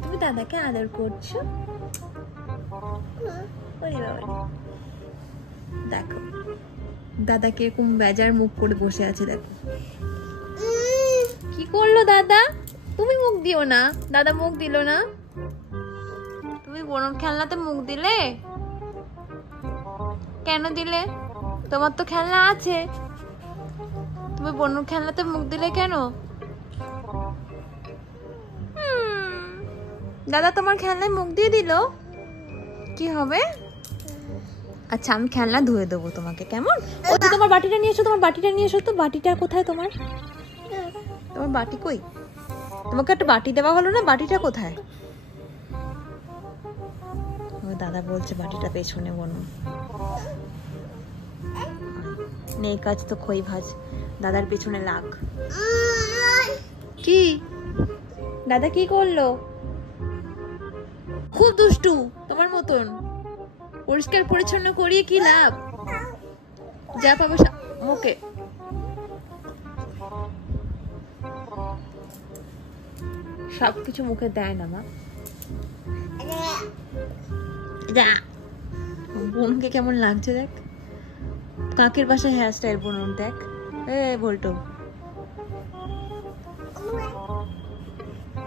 তুমি দাদাকে আদর করছো? দেখো দাদা কিরকম বেজার মুখ করে বসে আছে, দেখো কি করলো দাদা। তুমি মুখ দিও না, দাদা মুখ দিল না। তুমি বোনের খেলনাতে মুখ দিলে কেন দিলে? তোমার তো খেলনা আছে, তুমি বোনের খেলনাতে মুখ দিলে কেন? দাদা তোমার খেলনায় মুখ দিয়ে দিল, কি হবে? আচ্ছা আমি খেলনা ধুয়ে দেবো তোমাকে, কেমন? ও তো তোমার বাটিটা নিয়ে এসো, তোমার বাটিটা নিয়ে এসো তো। বাটিটা কোথায় তোমার? তোমার বাটি কই? তোমাকে একটা বাটি দেওয়া হলো না, বাটিটা কোথায়? দাদা বলছে বাটিটা পেছনে বনো। নেই কাজ তো খই ভাজ, দাদার পেছনে লাগ। কি দাদা কি করলো? খুব দুষ্টু তোমার মতন। পরিষ্কার পরিচ্ছন্ন করিয়ে কি লাভ? যা পাবো মুখে। সবকিছু মুখে দেয় না মা। বোনকে কেমন লাগছে দেখ, কাকের বাসায় হেয়ার স্টাইল বোন দেখ। বলতো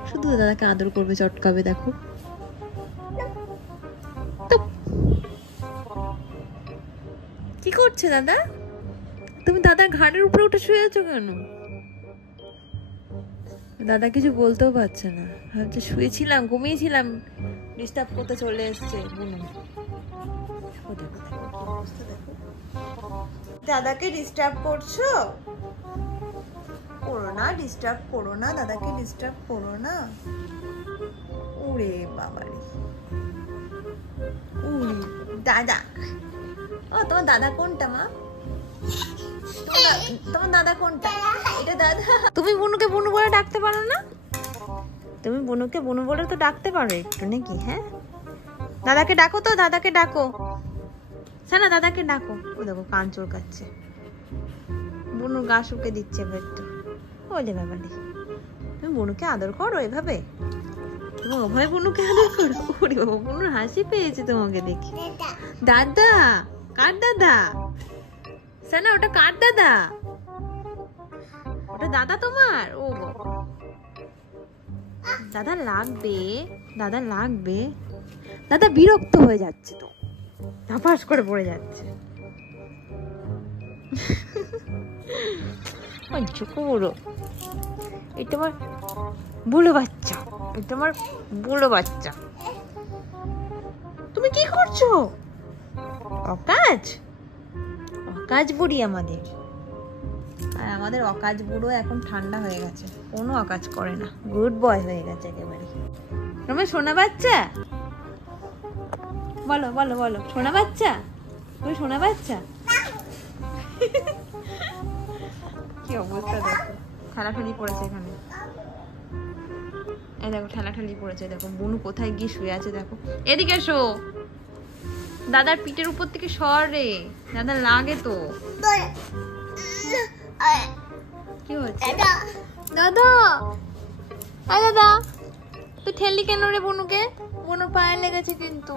শুধু দাদাকে আদর করবে, চটকাবে, দেখো। কি করছে দাদা? তুমি দাদার ঘাড়ের উপরে উঠে শুয়ে আছো কেন? দাদা কিছু বলতেও পারছে না, ভাবছে শুয়েছিলাম, ঘুমিয়েছিলাম, ডিস্টার্ব করতে চলে এসছে বুনু। দাদাকে ডিস্টার্ব করছো? করো না, ডিস্টার্ব করো না, দাদাকে ডিস্টার্ব করো না। ওরে বাবারে, দাদা। ও তোমার দাদা কোনটা মা? তোমার দাদা কোনটা? এটা দাদা। তুমি বুনুকে বুনু বলে ডাকতে পারো না? তুমি বুনুকে বুনু বলে তো ডাকতে পারো একটু নাকি? হ্যাঁ দাদাকে ডাকো তো, দাদাকে ডাকো। সানা দাদাকে ডাকো। ও দেখো কান চুলকাচ্ছে, বুনু গা শুকে দিচ্ছে এবার তো। ওলে বাবা রে, তুমি বুনুকে আদর করো এভাবে? তুমি ওভাবে বুনুকে আদর করো? ওরে বাবা, বুনুর হাসি পেয়েছে তোমাকে দেখি। দাদা? কার দাদা? সানা ওটা কার দাদা? ওটা দাদা তোমার? ও বাবা, দাদা লাগবে, দাদা লাগবে। দাদা বিরক্ত হয়ে যাচ্ছে তো, ধাপাস করে পড়ে যাচ্ছে। বুড়ো, এটা আমার বুড়ো বাচ্চা, এটা আমার বুড়ো বাচ্চা। তুমি কি করছো? অকাজ, অকাজ বুড়ি আমাদের। আর আমাদের অকাজ বুড়ো এখন ঠান্ডা হয়ে গেছে, কোনো অকাজ করে না, গুড বয় হয়ে গেছে একেবারে। তোমার সোনা বাচ্চা, বলো বলো বলো, সোনা বাচ্চা, তুমি সোনা বাচ্চা। কি অবস্থা দেখো, ঠেলাঠেলি পড়েছে এখানে। এই দেখো ঠেলাঠেলি পড়েছে, দেখো বুনু কোথায় গিয়ে শুয়ে আছে দেখো। এদিকে এসো, দাদার পিঠের উপর থেকে সর রে, দাদা লাগে তো। কি হচ্ছে দাদা? আয় দাদা, তুই ঠেললি কেন রে বুনুকে? বুনুর পায়ে লেগেছে কিন্তু।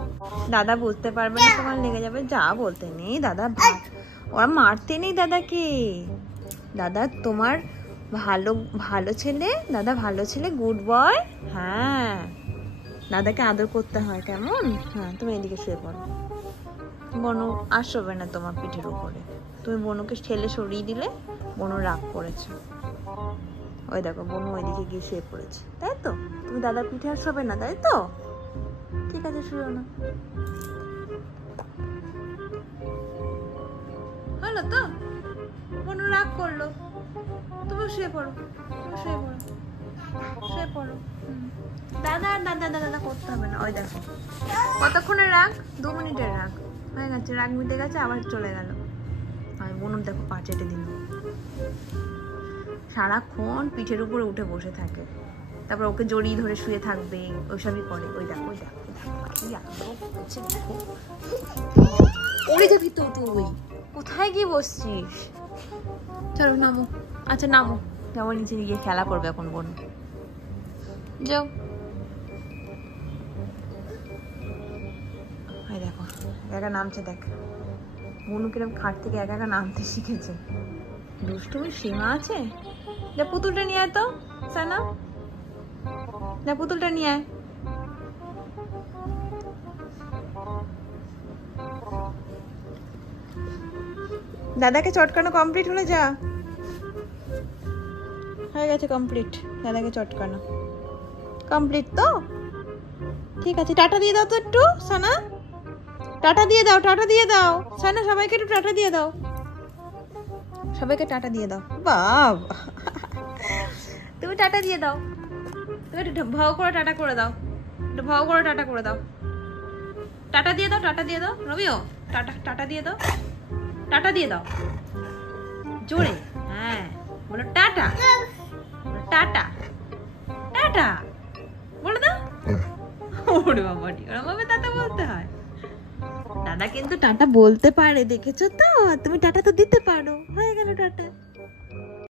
দাদা বুঝতে পারবে না তোমার লেগে যাবে, যা বলতে নেই দাদা। ওরা মারতে নেই দাদাকে, দাদা তোমার ভালো ভালো ছেলে, দাদা ভালো ছেলে, গুড বয়। হ্যাঁ দাদাকে আদর করতে হয়, কেমন? হ্যাঁ তুমি এদিকে শুয়ে পড়ো, বনু আসবে না তোমার পিঠের উপরে। তুমি বনুকে ঠেলে সরিয়ে দিলে, বনু রাগ করেছে। ওই দেখো বনু ওইদিকে গিয়ে শুয়ে পড়েছে, তাই তো? তুমি দাদার পিঠে আর শোবে না, তাই তো? ঠিক আছে শুয়ে না, হলো তো? বনু রাগ করলো, তুমি শুয়ে পড়ো, তুমি শুয়ে পড়ো, শুয়ে পড়ো। দাদা দাদা দাদা করতে হবে না। ওই দেখো কতক্ষণের রাগ, 2 মিনিটের রাগ হয়ে গেছে, রাগ মিটে গেছে, আবার চলে গেল। আর বনুর দেখো পা চেটে দিল, সারাক্ষণ পিঠের উপরে উঠে বসে থাকে, তারপর ওকে জড়িয়ে ধরে শুয়ে থাকবে, ওইসবই করে। ওই দেখো ওই দেখো দেখো, উড়ে যাবি তো তুই, কোথায় গিয়ে বসছিস? চলো নামো, আচ্ছা নামো, যাবো নিচে গিয়ে খেলা করবে এখন বোন। যাও। দেখো একা নামছে, দেখ বনু কিরম খাট থেকে একা একা নামতে শিখেছে। দুষ্টুমির সীমা আছে। যা পুতুলটা নিয়ে আয় তো সানা, যা পুতুলটা নিয়ে আয়। দাদাকে চটকানো কমপ্লিট হলে যা, হয়ে গেছে কমপ্লিট। দাদাকে চটকানো কমপ্লিট তো, ঠিক আছে। টাটা দিয়ে দাও তো একটু সানা, টাটা দিয়ে দাও, টাটা দিয়ে দাও সানা, সবাইকে একটু টাটা দিয়ে দাও, সবাইকে টাটা দিয়ে দাও। বাবা তুমি টাটা দিয়ে দাও, তুমি একটু ভাও করে টাটা করে দাও, একটু ভাও করে টাটা করে দাও, টাটা দিয়ে দাও, টাটা দিয়ে দাও রবিও, টাটা টাটা দিয়ে দাও, টাটা দিয়ে দাও জোরে। হ্যাঁ বলো টাটা, টাটা টাটা বলে দাও। ওরে বাবা, ওরম ভাবে টাটা বলতে হয়। দাদা কিন্তু টাটা বলতে পারে, দেখেছো তো? তুমি টাটা তো দিতে পারো, হয়ে গেল টাটা।